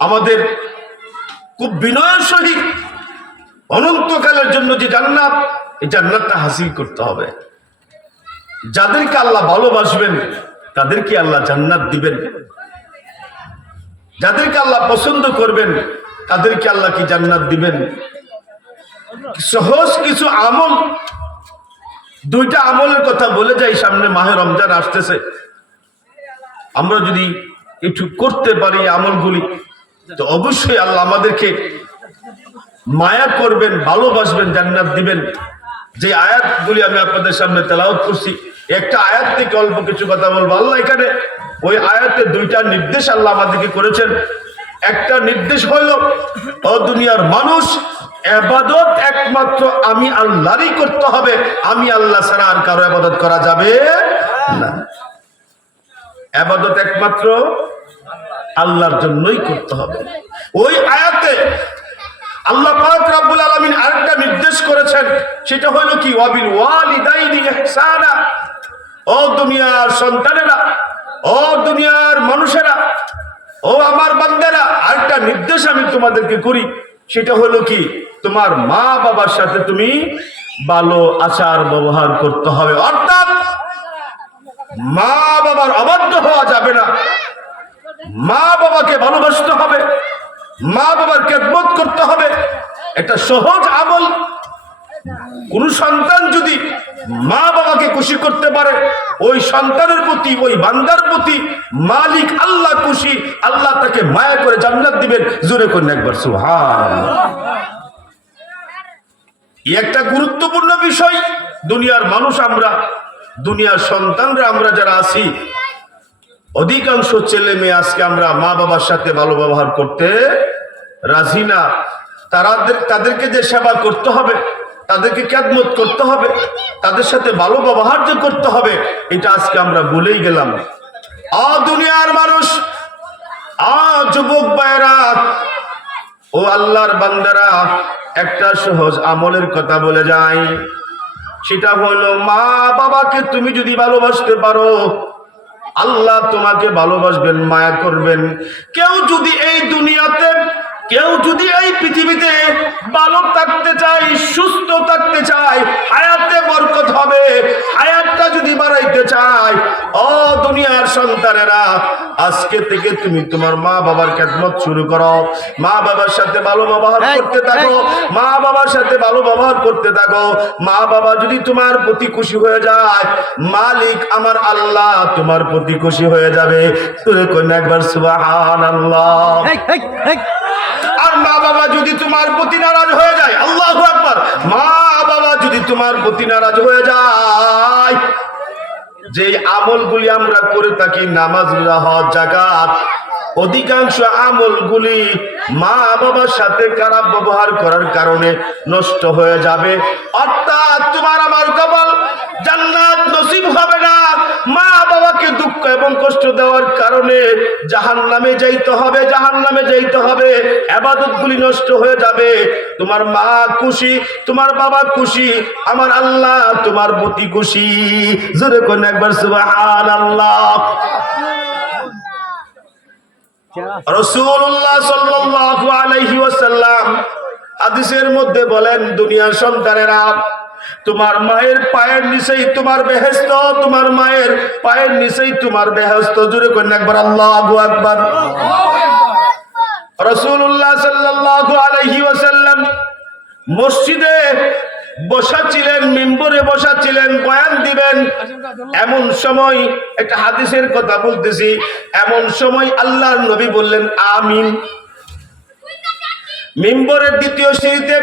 আমাদের খুব বিনয়ের সহিত অনন্তকালের জন্য যে জান্নাত, এই জান্নাতটা হাসিল করতে হবে। যাদেরকে আল্লাহ ভালোবাসবেন, তাদেরকে আল্লাহ জান্নাত দিবেন। যাদেরকে আল্লাহ পছন্দ করবেন, তাদেরকে আল্লাহ কি জান্নাত দিবেন? সহজ কিছু আমল, দুইটা আমলের কথা বলে যাই, সামনে মাহে রমজান আসতেছে। আমরা যদি একটু করতে পারি আমলগুলি, তো অবশ্যই আল্লাহ আমাদেরকে মায়া করবেন, ভালোবাসবেন, জান্নাত দিবেন। যে আয়াতগুলি আমি আপনাদের সামনে তেলাওয়াত করছি, একটা আয়াত থেকে অল্প কিছু কথা বলব। আল্লাহ এখানে ওই আয়াতে দুইটা নির্দেশ আল্লাহ আমাদেরকে করেছেন। একটা নির্দেশ হইল ও দুনিয়ার মানুষ, এবাদত একমাত্র আমি আল্লাহরই করতে হবে। আমি আল্লাহ ছাড়া আর কারও আবাদত করা যাবে না। আবাদত একমাত্র আল্লাহর জন্যই করতে হবে। ওই আয়াতে আল্লাহ পাক রাব্বুল আলামিন আরেকটা নির্দেশ করেছেন, সেটা হলো কি? ওয়াবিল ওয়ালিদাইনি ইহসানা। ও দুনিয়ার সন্তানেরা, ও দুনিয়ার মানুষেরা, ও আমার বান্দারা, আরেকটা নির্দেশ আমি তোমাদেরকে করি, সেটা হলো কি? তোমার মা বাবার সাথে তুমি ভালো আচার ব্যবহার করতে হবে। অর্থাৎ মা বাবার অবাধ্য হওয়া যাবে না। মা বাবাকে ভালোবাসতে হবে। মা বাবার খেদমত করতে হবে। একটা সহজ আমল। কোন সন্তান যদি মা বাবাকে খুশি করতে পারে, ওই সন্তানের প্রতি, ওই বান্দার প্রতি মালিক আল্লাহ খুশি, আল্লাহ তাকে মায়া করে জান্নাত দিবেন। জোরে করেন একবার সুহান একটা গুরুত্বপূর্ণ বিষয়, দুনিয়ার মানুষ আমরা দুনিয়ার সন্তানরা আমরা যারা আছি, অধিকাংশ ছেলে মেয়ে আজকে আমরা মা বাবার সাথে ভালো ব্যবহার করতে রাজি না। তারাদের তাদেরকে যে সেবা করতে হবে, তাদেরকে ক্যাদমত করতে হবে, তাদের সাথে ভালো ব্যবহার যে করতে হবে, এটা আজকে আমরা বলেই গেলাম। আ দুনিয়ার মানুষ, আ যুবক ভাইরা ও আল্লাহর বান্দারা একটা সহজ আমলের কথা বলে যাই সেটা হলো মা বাবাকে তুমি যদি ভালোবাসতে পারো, আল্লাহ তোমাকে ভালোবাসবেন, মায়া করবেন। কেউ যদি এই দুনিয়াতে কেউ যদি এই পৃথিবীতে ভালো থাকতে চায় সুস্থ থাকতে চায় হায়াতে বরকত হবে হায়াতটা যদি বাড়াইতে চায় ও দুনিয়ার সন্তানেরা আজকে থেকে তুমি তোমার মা বাবার খেদমত শুরু করো। মা বাবার সাথে ভালো ব্যবহার করতে থাকো মা বাবার সাথে ভালো ব্যবহার করতে থাকো। মা বাবা যদি তোমার প্রতি খুশি হয়ে যায় মালিক আমার আল্লাহ তোমার প্রতি খুশি হয়ে যাবে। তুই কন্যা একবার সুবাহান আল্লাহ মা বাবা যদি তোমার প্রতি নারাজ হয়ে যায়, আল্লাহ একবার মা বাবা যদি তোমার প্রতি নারাজ হয়ে যায়, যে আমলগুলি আমরা করে থাকি নামাজ হজ জাকাত অধিকাংশ আমলগুলি মা বাবার সাথে খারাপ ব্যবহার করার কারণে নষ্ট হয়ে যাবে। অর্থাৎ তোমার আমার কপাল জান্নাত নসিব হবে না। মা বাবাকে দুঃখ এবং কষ্ট দেওয়ার কারণে জাহান নামে যাইতে হবে জাহান নামে যাইতে হবে। আবাদত গুলি নষ্ট হয়ে যাবে। তোমার মা খুশি, তোমার বাবা খুশি, আমার আল্লাহ তোমার প্রতি খুশি। জোরে কোন একবার সুবাহান আল্লাহ রসুল্লাহ সাল্লাল্লাহু আলাইহি ওয়াসাল্লাম হাদিসের মধ্যে বলেন, দুনিয়ার সন্তানেরা তোমার মায়ের পায়ের নিচেই তোমার বেহেস্ত তোমার মায়ের পায়ের নিচেই তোমার বেহেস্ত জুড়ে করেন একবার, আল্লাহু আকবার। রসুল্লাহ সাল্লাল্লাহু আলাইহি ওয়াসাল্লাম মসজিদে বসা ছিলেন মিম্বরে বসা ছিলেন বয়ান দিবেন। এমন সময় একটা হাদিসের কথা বলতেছি, এমন সময় আল্লাহর নবী বললেন, আমিন। মিম্বরের দ্বিতীয় সিঁড়িতে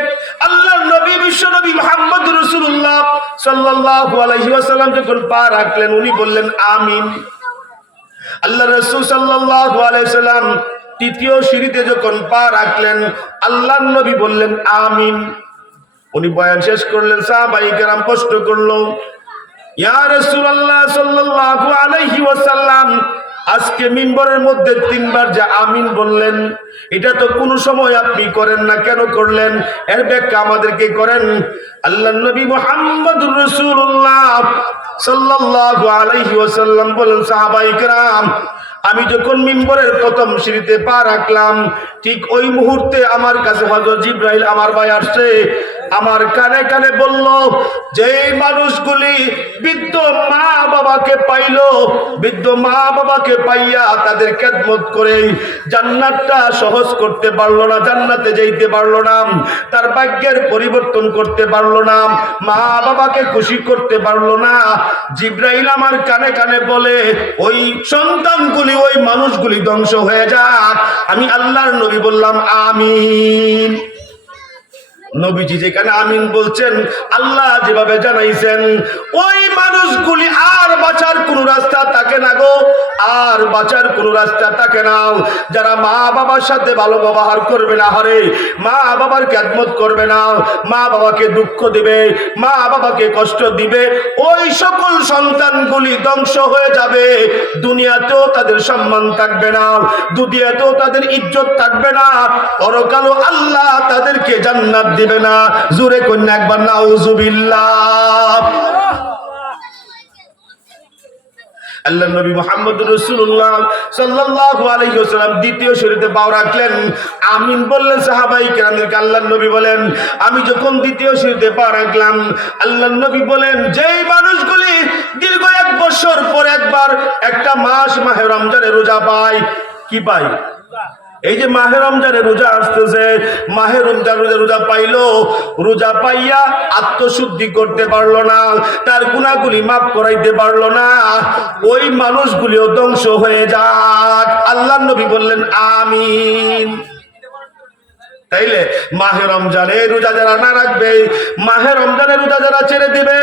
আল্লাহর নবী, বিশ্ব নবী মোহাম্মদ সাল্লাল্লাহু যখন পা রাখলেন, উনি বললেন, আমিন। আল্লাহ রসুল সাল্লাল্লাহু তৃতীয় সিঁড়িতে যখন পা রাখলেন, আল্লাহর নবী বললেন, আমিন। উনি বয়ান শেষ করলেন সাহাবাই কেরাম কষ্ট করল, ইয়া রাসূলুল্লাহ সাল্লাল্লাহু আলাইহি ওয়াসাল্লাম আজকে মিম্বরের মধ্যে তিনবার যে আমিন বললেন, এটা তো কোনো সময় আপনি করেন না, কেন করলেন? এর ব্যাখ্যা আমাদেরকে করেন? আল্লাহ নবী মুহাম্মদুর রাসূলুল্লাহ সাল্লাল্লাহু আলাইহি ওয়াসাল্লাম বলেন সাহাবাই কেরাম আমি যখন মিম্বরের প্রথম সিঁড়িতে পা রাখলাম, ঠিক ওই মুহূর্তে আমার কাছে হজরত জিব্রাইল, আমার ভাই আসছে। আমার কানে কানে বলল যে মানুষগুলি বৃদ্ধ মা বাবাকে পাইলো, বৃদ্ধ মা বাবাকে পাইয়া তাদের খেদমত করে জান্নাতটা সহজ করতে পারল না, জান্নাতে যাইতে পারল না, তার ভাগ্যের পরিবর্তন করতে পারল না, মা বাবাকে খুশি করতে পারল না। জিব্রাইল আমার কানে কানে বলে, ওই সন্তানগুলি, ওই মানুষগুলি ধ্বংস হয়ে যাক। আমি আল্লাহর নবী বললাম, আমিন। নবীজি যেখানে আমিন বলছেন, আল্লাহ যেভাবে জানাইছেন, ওই মানুষগুলি আর বাঁচার কোন রাস্তা থাকে না গো, আর বাঁচার কোন রাস্তা থাকে না। যারা মা বাবার সাথে ভালো ব্যবহার করবে না, হরে, মা বাবার ক্যাদমত করবে না, মা বাবাকে দুঃখ দিবে, মা বাবাকে কষ্ট দিবে, ওই সকল সন্তানগুলি ধ্বংস হয়ে যাবে। দুনিয়াতেও তাদের সম্মান থাকবে না, দুনিয়াতেও তাদের ইজ্জত থাকবে না। পরকালও আল্লাহ তাদেরকে জান্নাত দিবে না। জোরে কন্যা একবার রাখলেন। আমিন বললেন সাহাবাই বলেন, আমি যখন দ্বিতীয় রাখলাম বলেন, যেই দীর্ঘ এক বছর পর একবার, একটা মাস মাহে রমজানে রোজা পায়, কি পায়? এই যে মাহে রমজানে রোজা আসতেছে, মাহে রমজান রোজা রোজা পাইলো, রোজা পাইয়া আত্মশুদ্ধি করতে পারল না, তার গুণাগুলি মাফ করাইতে পারল না, ওই মানুষগুলিও ধ্বংস হয়ে যাক। আল্লাহ নবী বললেন, আমিন। তাইলে মাহে রমজানে রোজা যারা না রাখবে, মাহে রমজানে রোজা যারা ছেড়ে দিবে,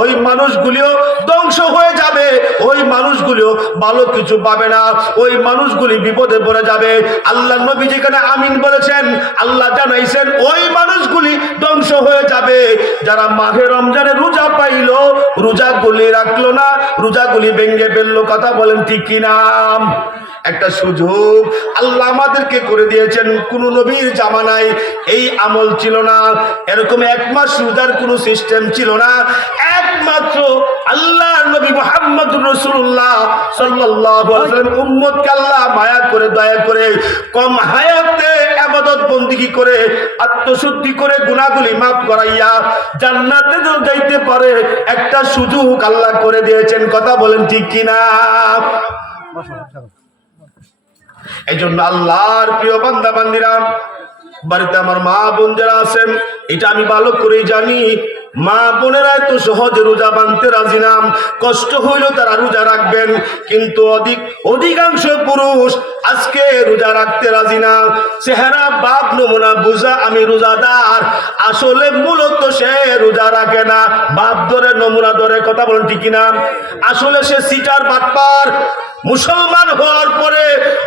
ওই মানুষগুলিও ধ্বংস হয়ে যাবে, ওই মানুষগুলিও ভালো কিছু পাবে না, ওই মানুষগুলি বিপদে পড়ে যাবে। আল্লাহ নবী যেখানে আমিন বলেছেন, আল্লাহ জানাইছেন, ওই মানুষগুলি ধ্বংস হয়ে যাবে। যারা মাহে রমজানে রোজা পাইলো, রোজাগুলি রাখল না, রোজাগুলি ভেঙ্গে ফেলল, কথা বলেন ঠিক কিনা একটা সুযোগ আল্লাহ আমাদেরকে করে দিয়েছেন, কোন নবীর জামানায় এই আমল ছিল না। এরকম এক মাস রোজার কোন সিস্টেম ছিল না। একমাত্র আল্লাহ নবী মোহাম্মদ রসুল্লাহ আলাইহি ওয়াসাল্লাম আল্লাহ মায়া করে দয়া করে কম হায়াতে আবাদত বন্দিগি করে আত্মশুদ্ধি করে গুনাহগুলি মাফ করাইয়া জান্নাতে যাইতে পারে একটা সুযোগ আল্লাহ করে দিয়েছেন। কথা বলেন ঠিক কিনা? এই জন্য আল্লাহর প্রিয় বান্দা বান্দিরা বাড়িতে আমার মা বোন যারা আছেন, এটা আমি ভালো করেই জানি। মা বোনেরা এত সহজে রোজা বানতে রাজি নাম কষ্ট হইলেও তারা রোজা রাখবেন, কিন্তু অধিক, অধিকাংশ পুরুষ আজকে রোজা রাখতে রাজি না। চেহারা বাপ নমুনা বুঝা আমি রোজাদার। আসলে মূলত সে রোজা রাখে না। বাপ ধরে, নমুনা ধরে, কথা বলেন ঠিক না আসলে সে সিটার বাটপার। মুসলমান হওয়ার পরে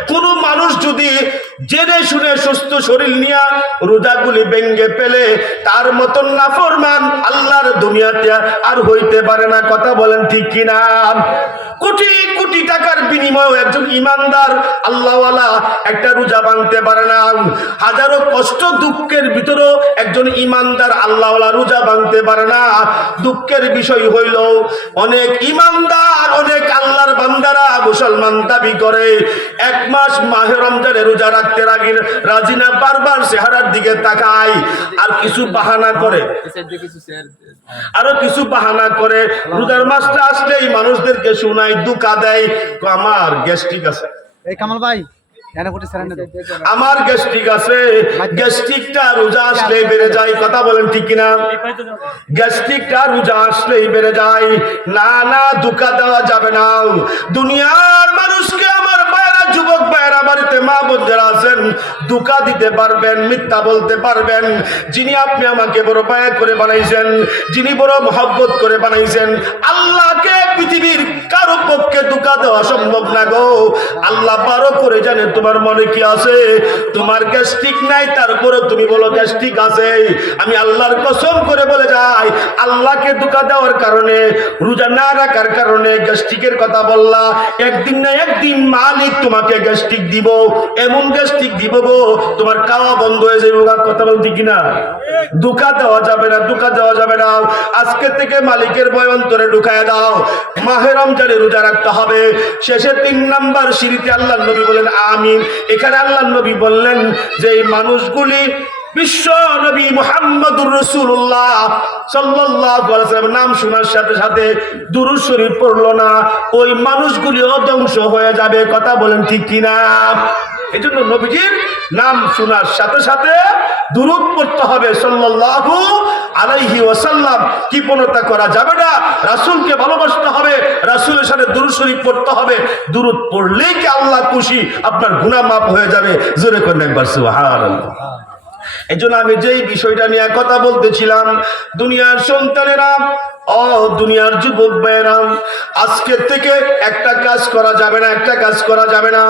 কোনো মানুষ যদি জেনে শুনে সুস্থ শরীর নিয়ে রোজাগুলি ভেঙ্গে পেলে তার মতন নাফরমান আল্লাহর দুনিয়াতে আর হইতে পারে না। কথা বলেন ঠিক কিনা? কোটি কোটি টাকার বিনিময়ে একজন ইমানদার আল্লাহওয়ালা একটা রোজা ভাঙতে পারে না। হাজারো কষ্ট দুঃখের ভিতরেও একজন ইমানদার আল্লাহওয়ালা রোজা ভাঙতে পারে না। দুঃখের বিষয় হইল, অনেক ইমানদার, অনেক আল্লাহর বান্দারা মুসলমান দাবি করে, এক মাস মাহে রমজানে রোজা রাগি রাজি না, বারবার চেহারার দিকে তাকায় আর কিছু বাহানা করে। আরও কিছু বাহানা করে। রোজার মাসটা আসলেই মানুষদেরকে শোনায়, দুকা দেয়। আমার গ্যাস্ট্রিক আছে। এই কামাল ভাই আমার গ্যাস্ট্রিক আছে। গ্যাস্ট্রিকটা রোজা আসলেই বেড়ে যায় কথা বলেন ঠিক কিনা? গ্যাস্ট্রিকটা রোজা আসলেই বেড়ে যায়। না না দুকা দেওয়া যাবে না। দুনিয়ার মানুষকে আমার মায়েরা যুবক ভাইয়েরা বাড়িতে মা বোন যারা আছেন দুকা দিতে পারবেন মিথ্যা বলতে পারবেন। যিনি আপনি আমাকে বড় মায়া করে বানাইছেন যিনি বড় মহব্বত করে বানাইছেন আল্লাহকে পৃথিবীর কারও পক্ষে দুকা দেওয়া সম্ভব না গো? আল্লাহ বারো করে জানে তোমার মনে কি আছে। তোমার গ্যাস্ট্রিক নাই, তারপরে তুমি বলো গ্যাস্ট্রিক আছে। আমি আল্লাহর কসম করে বলে যাই, আল্লাহকে দুকা দেওয়ার কারণে, রোজা না রাখার কারণে গ্যাস্ট্রিকের কথা বললা। একদিন না একদিন মালিক তোমাকে গ্যাস্ট্রিক দিব। এমন গ্যাস্ট্রিক দিব গো, তোমার খাওয়া বন্ধ হয়ে যাবে কথা বলতে কিনা? দুকা দেওয়া যাবে না দুকা দেওয়া যাবে না। আজকে থেকে মালিকের ভয় অন্তরে ঢুকায় দাও। মাহে রমজান রোজা রাখতে হবে। শেষে তিন নাম্বার সিঁড়িতে আল্লাহ নবী বলেন, আমিন। এখানে আল্লাহ নবী বললেন যে, এই মানুষগুলি বিশ্ব নবী মোহাম্মদুর রসুল্লাহ সাল্লাহ নাম শোনার সাথে সাথে শরীফ পড়ল না। ওই হয়ে যাবে, কথা বলেন এই জন্য নাম শোনার সাথে সাথে পড়তে হবে কৃপণতা করা যাবে না। রাসূলকে ভালোবাসতে হবে। রাসূলের সাথে দুরুদ পড়তে হবে। দুরুদ পড়লেই কি আল্লাহ খুশি, আপনার গুনাহ মাফ হয়ে যাবে। জোরে করেন একবার এই জন্য আমি যেই বিষয়টা নিয়ে কথা বলতেছিলাম দুনিয়ার সন্তানেরা দুনিয়ার যুবক ভাইয়েরা আজকের থেকে একটা কাজ করা যাবে না, একটা কাজ করা যাবে না।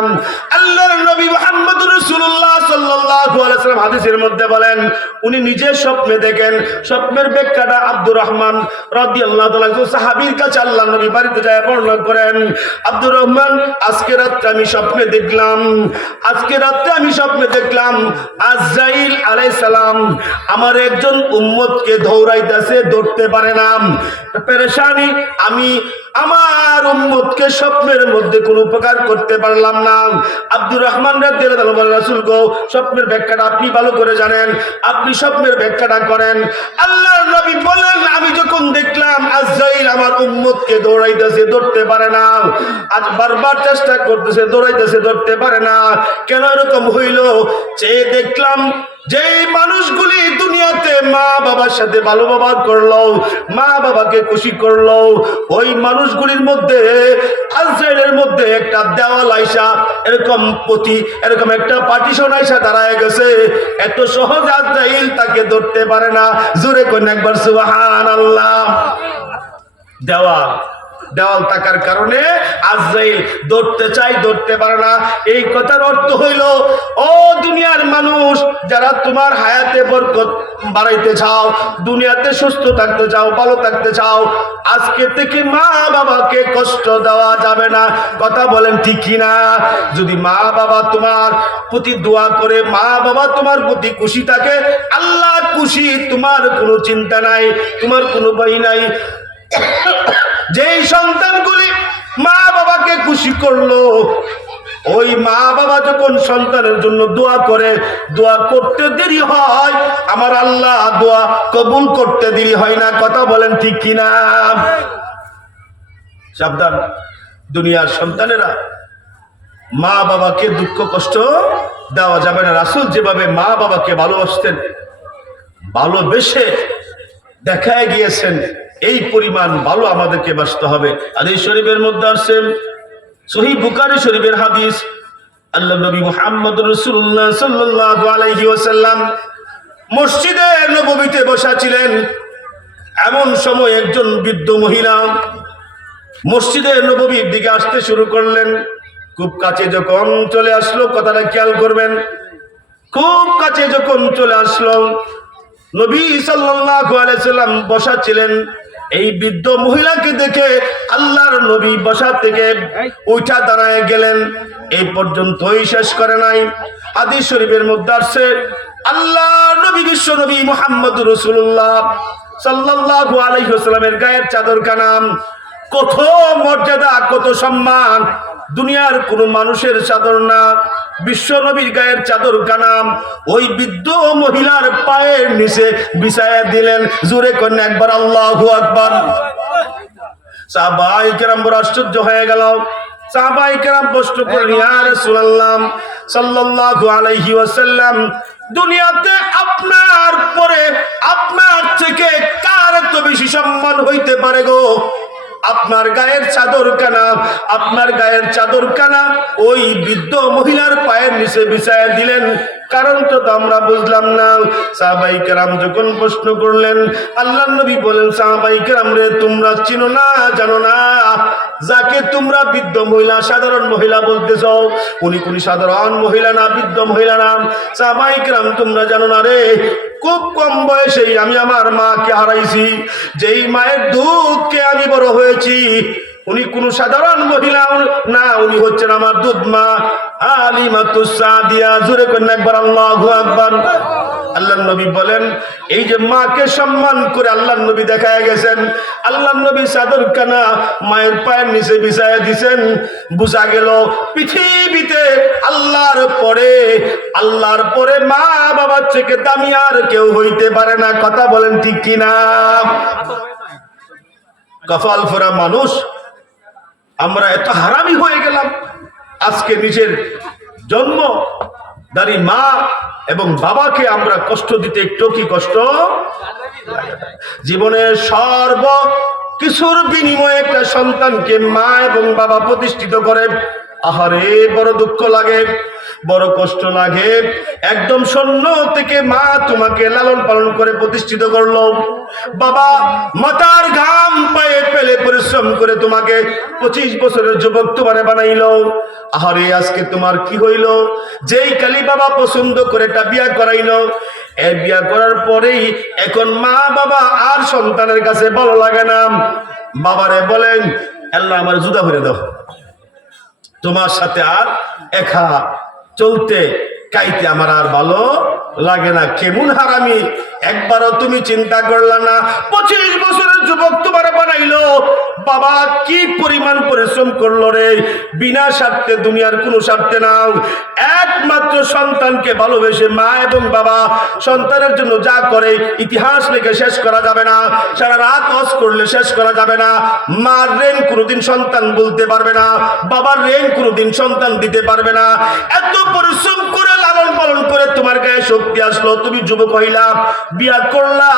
আল্লাহর নবী মুহাম্মদ রাসূলুল্লাহ সাল্লাল্লাহু আলাইহি ওয়াসাল্লাম হাদিসের মধ্যে বলেন, উনি নিজে স্বপ্নে দেখেন, স্বপ্নের ব্যাখ্যাটা আব্দুর রহমান রাদিয়াল্লাহু তাআলা সাহাবীর কাছে আল্লাহ নবী বাড়িতে যায় বর্ণনা করেন, আব্দুর রহমান, আজকে রাত্রে আমি স্বপ্নে দেখলাম, আজকে রাত্রে আমি স্বপ্নে দেখলাম, আজরাইল আলাইহিস সালাম আমার একজন উম্মতকে দৌড়াইতেছে ধরতে পারে না। পেরেশানি, আমি আমার উম্মতকে স্বপ্নের মধ্যে উপকার করতে পারলাম না। আব্দুর রহমান রাসূল গো, স্বপ্নের ব্যাখ্যাটা আপনি ভালো করে জানেন, আপনি স্বপ্নের ব্যাখ্যাটা করেন। আল্লাহর নবী বলেন, আমি যখন দেখলাম আজরাইল আমার উম্মতকে দৌড়াইতেছে, ধরতে পারে না। আজ বারবার চেষ্টা করতেছে, দৌড়াইতেছে, ধরতে পারে না। কেন এরকম হইল? চেয়ে দেখলাম যেই মানুষগুলি দুনিয়াতে মা বাবার সাথে ভালো ব্যবহার করল, মা বাবাকে খুশি করল, ওই মানুষগুলির মধ্যে, আজরাইলের মধ্যে একটা দেওয়াল আইসা, এরকম প্রতি, এরকম একটা পার্টিশন আইসা দাঁড়ায় গেছে। এত সহজ আজরাইল তাকে ধরতে পারে না। জোরে কোন একবার সুবাহান আল্লাহ দেওয়াল। দেওয়াল থাকার কারণে আজরাইল ধরতে চাই ধরতে পারে না। এই কথার অর্থ হইল, ও দুনিয়ার মানুষ, যারা তোমার হায়াতে বরকত বাড়াইতে চাও, দুনিয়াতে সুস্থ থাকতে চাও, ভালো থাকতে চাও, আজকে থেকে মা বাবাকে কষ্ট দেওয়া যাবে না। কথা বলেন ঠিক না যদি মা বাবা তোমার প্রতি দোয়া করে মা বাবা তোমার প্রতি খুশি থাকে, আল্লাহ খুশি, তোমার কোনো চিন্তা নাই, তোমার কোনো ভয় নাই। যেই সন্তানগুলি মা বাবাকে খুশি করল, ওই মা বাবা যখন সন্তানের জন্য দোয়া করে, দোয়া করতে দেরি হয়, আমার আল্লাহ দোয়া কবুল করতে দেরি হয় না, কথা বলেন ঠিক কিনা? সাবধান, দুনিয়ার সন্তানেরা মা বাবাকে দুঃখ কষ্ট দেওয়া যাবে না। রাসুল যেভাবে মা বাবাকে ভালোবাসতেন, ভালোবেসে দেখায় গিয়েছেন এই পরিমাণ ভালো আমাদেরকে বাঁচতে হবে। আর এই শরীফের মধ্যে আসছেন সহি বুকারি শরীফের হাদিস, আল্লাহ নবী মুহাম্মদ রসুল্লাহ সাল্লাল্লাহু আলাইহি ওয়াসাল্লাম মসজিদে নববীতে বসা ছিলেন। এমন সময় একজন বৃদ্ধ মহিলা মসজিদে নববীর দিকে আসতে শুরু করলেন। খুব কাছে যখন চলে আসলো, কথাটা খেয়াল করবেন, খুব কাছে যখন চলে আসলো, নবী সাল্লাল্লাহু আলাইহি সাল্লাম বসা ছিলেন। এই বৃদ্ধ মহিলাকে দেখে আল্লাহর নবী বসা থেকে উঠা দাঁড়ায় গেলেন। এই পর্যন্তই শেষ করে নাই। হাদিস শরীফের মধ্যে আসছে আল্লাহ নবী বিশ্ব নবী মুহাম্মদ রাসূলুল্লাহ সাল্লাল্লাহু আলাইহি ওয়াসাল্লামের গায়ের চাদর কানাম কত মর্যাদা, কত সম্মান। দুনিয়ার কোনো মানুষের চাদর না। বিশ্ব নবীর গায়ের চাদর কানাম। ওই বৃদ্ধ মহিলার পায়ের নিচে বিছায়া দিলেন। জোরে কন্যা, একবার আল্লাহু আকবার। সাহাবাই কেরাম বড় আশ্চর্য হয়ে গেল। সাহাবাই কেরাম প্রশ্ন করলেন, ইয়া রাসূলুল্লাহ, সাল্লাল্লাহু আলাইহি ওয়াসাল্লাম, দুনিয়াতে আপনার পরে আপনার থেকে কার এত বেশি সম্মান হইতে পারে গো? আপনার গায়ের চাদর কানা, আপনার গায়ের চাদর কানা, ওই বৃদ্ধ মহিলার পায়ের নিচে বিছায় দিলেন। কারণ তো আমরা বুঝলাম না। সাহাবাই কেরাম যখন প্রশ্ন করলেন আল্লাহ নবী বলেন, সাহাবাই কেরাম রে, তোমরা চিনো না, জানো না? যাকে তোমরা বৃদ্ধ মহিলা, সাধারণ মহিলা বলতে চাও উনি কোন সাধারণ মহিলা না, বৃদ্ধ মহিলা নাম সাহাবাই কেরাম, তোমরা জানো না রে, খুব কম বয়সেই আমি আমার মাকে হারাইছি। যেই মায়ের দুধকে আমি বড় হয়েছি, উনি কোন সাধারণ মহিলা না, উনি হচ্ছেন আমার দুধ মা আলিমাতুসাদিয়া জুরে কন্যা একবার, আল্লাহু আকবার। আল্লাহ নবী বলেন, এই যে মাকে সম্মান করে আল্লাহ নবী দেখায় গেছেন। আল্লাহ নবী চাদর কানা মায়ের পায়ের নিচে বিছায় দিছেন। বুঝা গেল পৃথিবীতে আল্লাহর পরে আল্লাহর পরে মা বাবার থেকে দামি আর কেউ হইতে পারে না। কথা বলেন ঠিক কিনা? কফাল ফোরা মানুষ, আমরা এত হারামি হয়ে গেলাম। আজকে নিজের জন্ম দাঁড়ি মা এবং বাবাকে আমরা কষ্ট দিতে একটু কি কষ্ট? জীবনের সর্ব কিছুর বিনিময়ে একটা সন্তানকে মা এবং বাবা প্রতিষ্ঠিত করে। আহারে, বড় দুঃখ লাগে। বড় কষ্ট লাগে। একদম শূন্য থেকে মা তোমাকে লালন পালন করে প্রতিষ্ঠিত করল। বাবা, মাতার ঘাম পায়ে পেলে পরিশ্রম করে তোমাকে পঁচিশ বছরের যুবক তোমারে বানাইলো। আহারে, আজকে তোমার কি হইল? যেই কালী বাবা পছন্দ করে একটা বিয়া করাইলো, এ বিয়া করার পরেই এখন মা বাবা আর সন্তানের কাছে ভালো লাগে না। বাবারে বলেন, আল্লাহ আমার জুদা ভরে দাও। তোমার সাথে আর একা চলতে কাইতে আমার আর ভালো লাগে না। কেমন হারামি একবারও তুমি চিন্তা করলা না। পঁচিশ বছরের যুবক তোমার বানাইলো। বাবা, কি পরিমাণ পরিশ্রম করল রে? বিনা স্বার্থে দুনিয়ার কোনো স্বার্থে নাও। একমাত্র সন্তানকে ভালোবেসে মা এবং বাবা সন্তানের জন্য যা করে, ইতিহাস লেখে শেষ করা যাবে না। সারা রাত অস করলে শেষ করা যাবে না। মার রেন কোনোদিন সন্তান বলতে পারবে না। বাবার রেন কোনোদিন সন্তান দিতে পারবে না। এত পরিশ্রম করে, লালন পালন করে তোমার গায়ে শক্তি আসলো। তুমি যুবক হইলা, বিয়া করলা,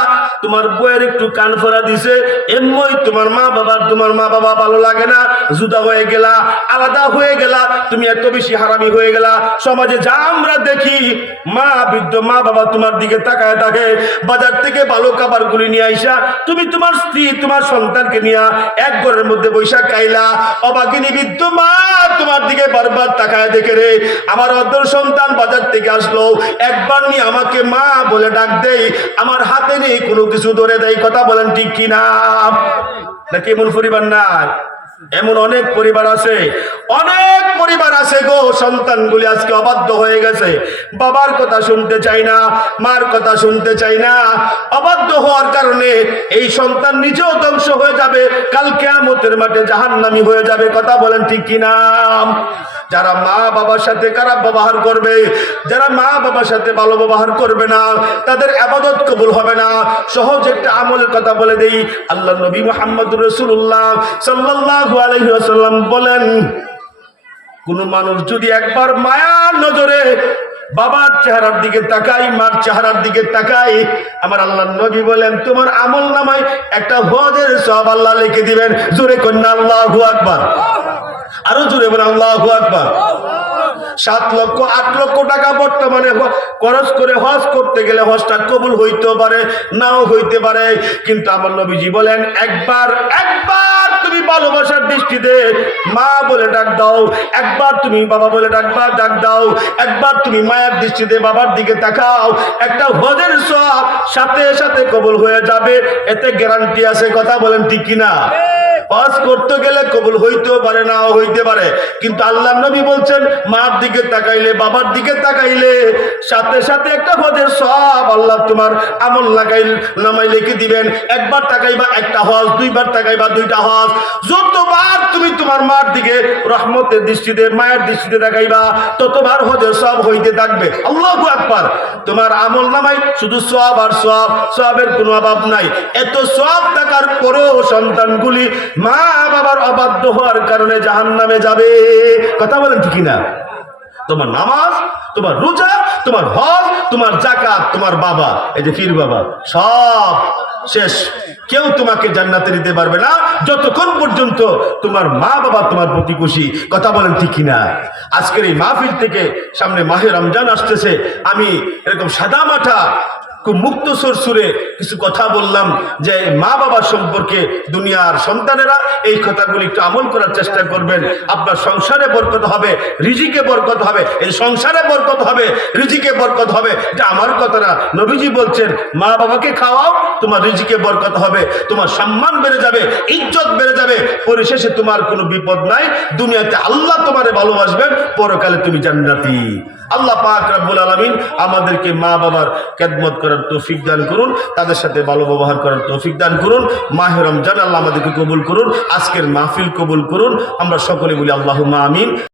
তোমার বইয়ের একটু কান ফোরা দিছে। এমনই তোমার মা বাবার তোমার মা বাবা ভালো লাগে না, জুদা হয়ে গেলা, আলাদা হয়ে গেলা, তুমি এত বেশি হারামি হয়ে গেলা। সমাজে যা আমরা দেখি, মা বৃদ্ধ, মা বাবা তোমার দিকে তাকায় থাকে। বাজার থেকে ভালো খাবার গুলি নিয়ে আইসা, তুমি তোমার স্ত্রী, তোমার সন্তানকে নিয়ে এক ঘরের মধ্যে বৈশাখ খাইলা। অবাকিনী বৃদ্ধ মা তোমার দিকে বারবার তাকায় দেখে রে। আমার অদর সন্তান বাজার থেকে আসলো, একবার নিয়ে আমাকে মা বলে ডাক দেই আমার হাতে নেই কোনো কিছু ধরে দেয়, কথা বলেন ঠিক কিনা? নাকি এমন পরিবার না এমন অনেক পরিবার আছে, অনেক পরিবার আছে গো সন্তানগুলি আজকে অবাধ্য হয়ে গেছে। বাবার কথা শুনতে চাই না, মার কথা শুনতে চাই না। অবাধ্য হওয়ার কারণে এই সন্তান নিজেও ধ্বংস হয়ে যাবে। কাল কেয়ামতের মাঠে জাহান্নামি হয়ে যাবে, কথা বলেন ঠিক কিনা? যারা মা বাবার সাথে খারাপ ব্যবহার করবে, যারা মা বাবার সাথে ভালো ব্যবহার করবে না, তাদের আবাদত কবুল হবে না। সহজ একটা আমলের কথা বলে দেই আল্লাহ নবী মোহাম্মদ রসুল্লাহ সাল্লাল্লাহু আলাইহি ওয়াসাল্লাম বলেন, কোন মানুষ যদি একবার মায়ার নজরে বাবার চেহারার দিকে তাকাই মার চেহারার দিকে তাকাই আমার আল্লাহ নবী বলেন, তোমার আমল নামায় একটা হজের সব আল্লাহ লিখে দিবেন, জোরে কন্যা আল্লাহ আকবার। আরও জোরে বলে আল্লাহ সাত লক্ষ, আট লক্ষ টাকা বর্তমানে খরচ করে হজ করতে গেলে হজটা কবুল হইতেও পারে, নাও হইতে পারে। কিন্তু আমার নবীজি বলেন, একবার একবার। তুমি ভালোবাসার দৃষ্টিতে মা বলে ডাক দাও। একবার তুমি বাবা বলে ডাকবা ডাক দাও। একবার তুমি মায়ের দৃষ্টিতে বাবার দিকে তাকাও। একটা হজের সব সাথে সাথে কবল হয়ে যাবে। এতে গ্যারান্টি আছে, কথা বলেন ঠিক কিনা? হজ করতে গেলে কবুল হইতেও পারে, নাও হইতে পারে। কিন্তু আল্লাহ নবী বলছেন, মার দিকে তাকাইলে, বাবার দিকে তাকাইলে সাথে সাথে একটা হজের সব আল্লাহ তোমার আমল লাগাই নামাই লিখে দিবেন। একবার তাকাইবা একটা হজ, দুইবার তাকাইবা দুইটা হজ। যতবার তুমি তোমার মার দিকে রহমতের দৃষ্টিতে, মায়ের দৃষ্টিতে দেখাইবা, ততবার হজের সব হইতে থাকবে। আল্লাহ আকবার। তোমার আমল নামাই শুধু সব আর সব সবের কোনো অভাব নাই। এত সব থাকার পরেও সন্তানগুলি মা বাবার অবাধ্য হওয়ার কারণে জাহান নামে যাবে। কথা বলেন ঠিক না তোমার নামাজ, তোমার রোজা, তোমার হজ, তোমার জাকাত তোমার বাবা, এই যে ফির বাবা, সব শেষ। কেউ তোমাকে জান্নাতে দিতে পারবে না। যতক্ষণ পর্যন্ত তোমার মা বাবা তোমার প্রতি খুশি, কথা বলেন ঠিক কিনা? আজকের এই মাহফিল থেকে সামনে মাহে রমজান আসতেছে। আমি এরকম সাদা মাঠা খুব মুক্তসর সুরে কিছু কথা বললাম যে মা বাবা সম্পর্কে দুনিয়ার সন্তানেরা এই কথাগুলি একটু আমল করার চেষ্টা করবেন। আপনার সংসারে বরকত হবে, রিজিকে বরকত হবে, এই সংসারে বরকত হবে, রিজিকে বরকত হবে। এটা আমার কথা না নবীজি বলছেন, মা বাবাকে খাওয়াও, তোমার রিজিকে বরকত হবে, তোমার সম্মান বেড়ে যাবে, ইজ্জত বেড়ে যাবে। পরিশেষে তোমার কোনো বিপদ নাই। দুনিয়াতে আল্লাহ তোমারে ভালোবাসবেন, পরকালে তুমি জান্নাতি। আল্লাহ পাক রাব্বুল আলামিন আমাদেরকে মা বাবার খেদমত করার তৌফিক দান করুন, তাদের সাথে ভালো ব্যবহার করার তৌফিক দান করুন, মাহে রমজান আল্লাহ আমাদেরকে কবুল করুন, আজকের মাহফিল কবুল করুন, আমরা সকলে বলি আল্লাহ আমিন।